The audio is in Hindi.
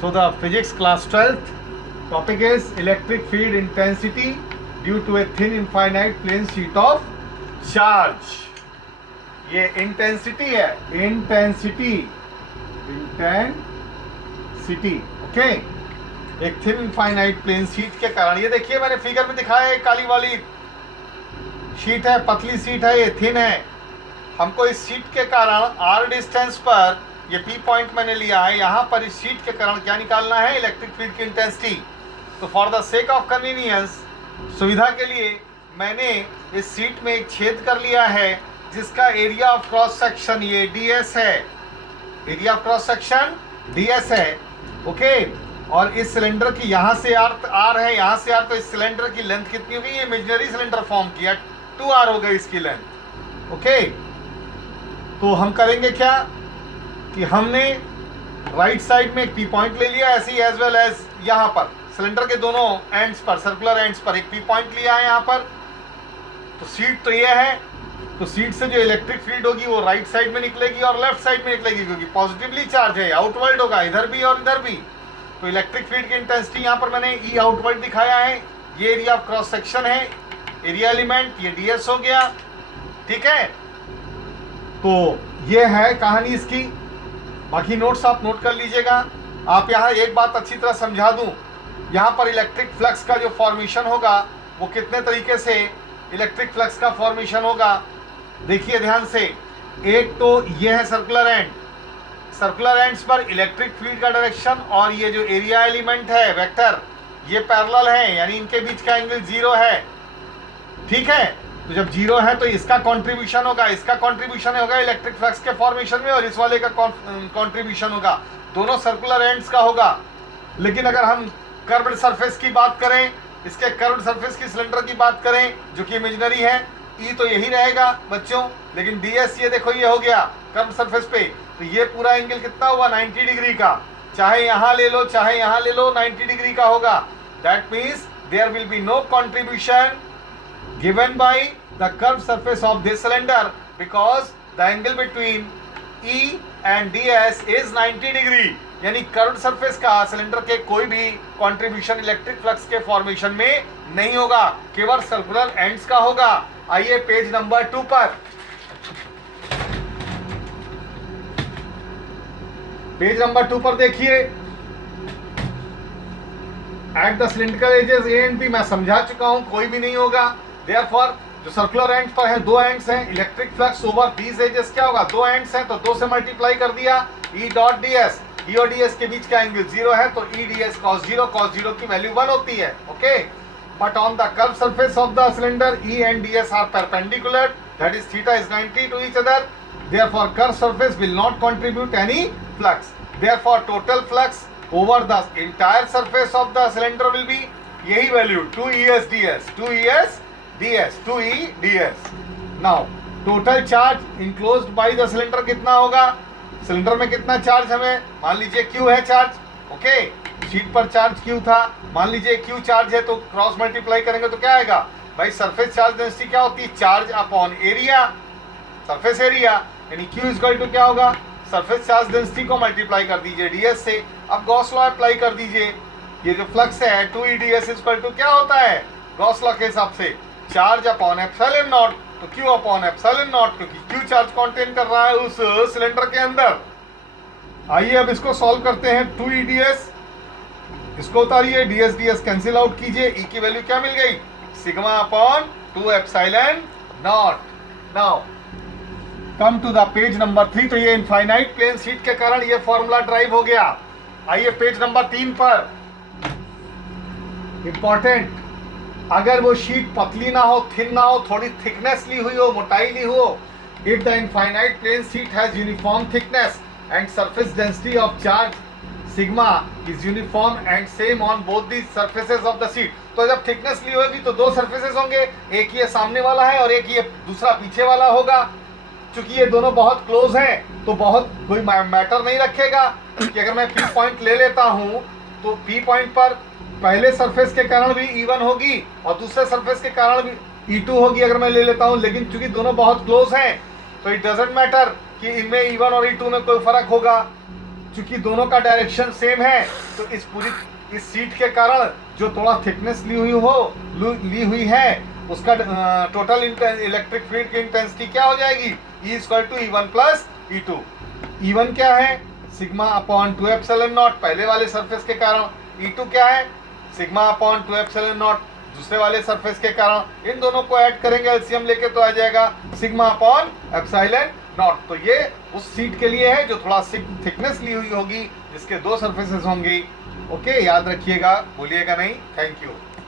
So the physics class 12th topic is electric field intensity due to a thin infinite plane sheet of charge. ये इंटेंसिटी है, इंटेंसिटी ओके, एक थिन इनफाइनाइट प्लेन शीट के कारण। ये देखिए मैंने फिगर में दिखाया है, काली वाली शीट है, पतली शीट है, ये थिन है। हमको इस शीट के कारण r डिस्टेंस पर, ये P पॉइंट मैंने लिया है, यहाँ पर इस शीट के कारण क्या निकालना है, इलेक्ट्रिक फील्ड की इंटेंसिटी। तो for the sake of convenience, सुविधा के लिए मैंने इस शीट में एक छेद कर लिया है जिसका एरिया ऑफ क्रॉस सेक्शन ये ds है, area of cross section ds है, ओके। और इस सिलेंडर की यहाँ से r है, यहाँ से r, तो इस सिलेंडर की लेंथ कितनी होगी, ये इमेजिनरी सिलेंडर फॉर्म किया, 2r हो गई इसकी लेंथ, ओके। तो हम करेंगे क्या कि हमने राइट साइड में एक P पॉइंट ले लिया, ऐसे ही एज वेल एज यहाँ पर सिलेंडर के दोनों एंड्स पर, सर्कुलर एंड्स पर एक P पॉइंट लिया है यहाँ पर। तो सीट तो ये है, तो सीट से जो इलेक्ट्रिक फील्ड होगी वो राइट साइड में निकलेगी और लेफ्ट साइड में निकलेगी, क्योंकि पॉजिटिवली चार्ज है, आउटवर्ड होगा इधर भी और इधर भी। तो इलेक्ट्रिक फील्ड की इंटेंसिटी यहाँ पर मैंने E आउटवर्ड दिखाया है, ये एरिया ऑफ क्रॉस सेक्शन है, एरिया एलिमेंट, ये ds हो गया, ठीक है। तो ये है कहानी इसकी, बाकी नोट्स आप नोट कर लीजिएगा। आप यहाँ एक बात अच्छी तरह समझा दूं, यहाँ पर इलेक्ट्रिक फ्लक्स का जो फॉर्मेशन होगा वो कितने तरीके से इलेक्ट्रिक फ्लक्स का फॉर्मेशन होगा, देखिए ध्यान से। एक तो ये है सर्कुलर एंड, सर्कुलर एंड्स पर इलेक्ट्रिक फील्ड का डायरेक्शन और ये जो एरिया एलिमेंट है वेक्टर, ये पैरेलल है, यानी इनके बीच का एंगल 0 है, ठीक है। तो जब 0 है तो इसका कंट्रीब्यूशन होगा, इसका कंट्रीब्यूशन होगा इलेक्ट्रिक फ्लक्स के फॉर्मेशन में, और इस वाले का कंट्रीब्यूशन होगा, दोनों सर्कुलर एंड्स का होगा। लेकिन अगर हम कर्व्ड सरफेस की बात करें, इसके कर्व्ड सरफेस की सिलेंडर की बात करें जो कि इमेजिनरी है, E तो यही रहेगा बच्चों, लेकिन ds ये देखो ये हो गया कर्व्ड सरफेस पे, तो ये पूरा एंगल कितना हुआ, 90 डिग्री का। चाहे यहाँ ले लो चाहे यहाँ ले लो, 90 डिग्री का होगा। That means there will be no contribution given by the curved surface of this cylinder because the angle between E and ds is 90 degree, यानी कर्व्ड सरफेस का सिलेंडर के कोई भी कंट्रीब्यूशन इलेक्ट्रिक फ्लक्स के फॉर्मेशन में नहीं होगा, केवल सर्कुलर एंड्स का होगा। आइए पेज नंबर 2 पर, पेज नंबर 2 पर देखिए। At the cylindrical edges A and B मैं समझा चुका हूं, कोई भी नहीं होगा। देयरफॉर जो सर्कुलर एंड्स पर है, 2 एंड्स हैं, electric flux over these edges क्या होगा, 2 एंड्स हैं तो 2 से मल्टीप्लाई कर दिया, E डॉट ds, E और ds के बीच का एंगल 0 है तो E ds cos 0 की वैल्यू 1 होती है, okay. But on the curve surface of the cylinder E and ds are perpendicular, that is theta is 90 to each other, therefore curve surface will not contribute any flux, therefore total flux over the entire surface of the cylinder will be यही value 2es ds, 2es ds, 2e ds। Now total charge enclosed by the cylinder कितना होगा, सिलेंडर में कितना चार्ज, हमें मान लीजिए Q है चार्ज, ओके। शीट पर चार्ज Q था, मान लीजिए Q चार्ज है तो क्रॉस मल्टीप्लाई करेंगे तो क्या आएगा भाई, सरफेस चार्ज डेंसिटी क्या होती है, charge upon area, surface area, यानी Q इक्वल टू क्या होगा, सरफेस चार्ज डेंसिटी को मल्टीप्लाई कर दीजिए ds से। अब गॉस लॉ अप्लाई कर दीजिए, ये जो फ्लक्स है 2e ds इक्वल टू क्या होता है गॉस लॉ के हिसाब से, चार्ज अपॉन एप्सिलॉन नॉट, तो Q अपॉन एप्सिलॉन नॉट, क्योंकि Q चार्ज कंटेन कर रहा है उस सिलेंडर के अंदर। आइए अब इसको सॉल्व करते हैं, 2e ds, इसको उतारिए, ds कैंसिल आउट कीजिए, E की वैल्यू क्या मिल गई, sigma upon 2 epsilon not. Now come to the page number 3। तो ये इनफाइनाइट प्लेन शीट के कारण ये फॉर्मूला ड्राइव हो गया। आइए पेज नंबर 3 पर, इंपॉर्टेंट, अगर वो शीट पतली ना हो, थिन ना हो, थोड़ी थिकनेस ली हुई हो, मोटाई ली हो, if the infinite plane sheet has uniform thickness and surface density of charge sigma is uniform and same on both the surfaces of the sheet. तो जब थिकनेस ली होगी तो 2 सरफेसेस होंगे, एक ये सामने वाला है और एक ये दूसरा पीछे वाला होगा। चूंकि ये दोनों बहुत क्लोज हैं तो बहुत कोई मैटर नहीं रखेगा कि अगर मैं P पॉइंट ले लेता हूं तो P पॉइंट पर पहले सरफेस के कारण भी E1 होगी और दूसरे सरफेस के कारण भी E2 होगी अगर मैं ले लेता हूं, लेकिन चूंकि दोनों बहुत क्लोज हैं तो इट डजंट मैटर कि इनमें E1 और E2 में कोई फर्क होगा। चूंकि दोनों का डायरेक्शन सेम है तो इस सीट के कारण जो थोड़ा थिकनेस ली हुई है उसका टोटल इलेक्ट्रिक फील्ड की इंटेंसिटी क्या हो जाएगी, E=E1 प्लस E2। E1 क्या है, सिग्मा अपॉन 2 एप्सिलॉन नॉट पहले वाले सरफेस के कारण, E2 क्या है, सिग्मा अपॉन 2 एप्सिलॉन नॉट दूसरे वाले सरफेस के कारण। इन दोनों को ऐड करेंगे एलसीएम लेके तो आ जाएगा सिग्मा अपॉन एप्सिलॉन नॉट। तो ये उस सीट के लिए है जो थोड़ा थिकनेस ली हुई होगी, जिसके दो सरफेसेस होंगी। ओके, याद रखिएगा, भूलिएगा नहीं। Thank you.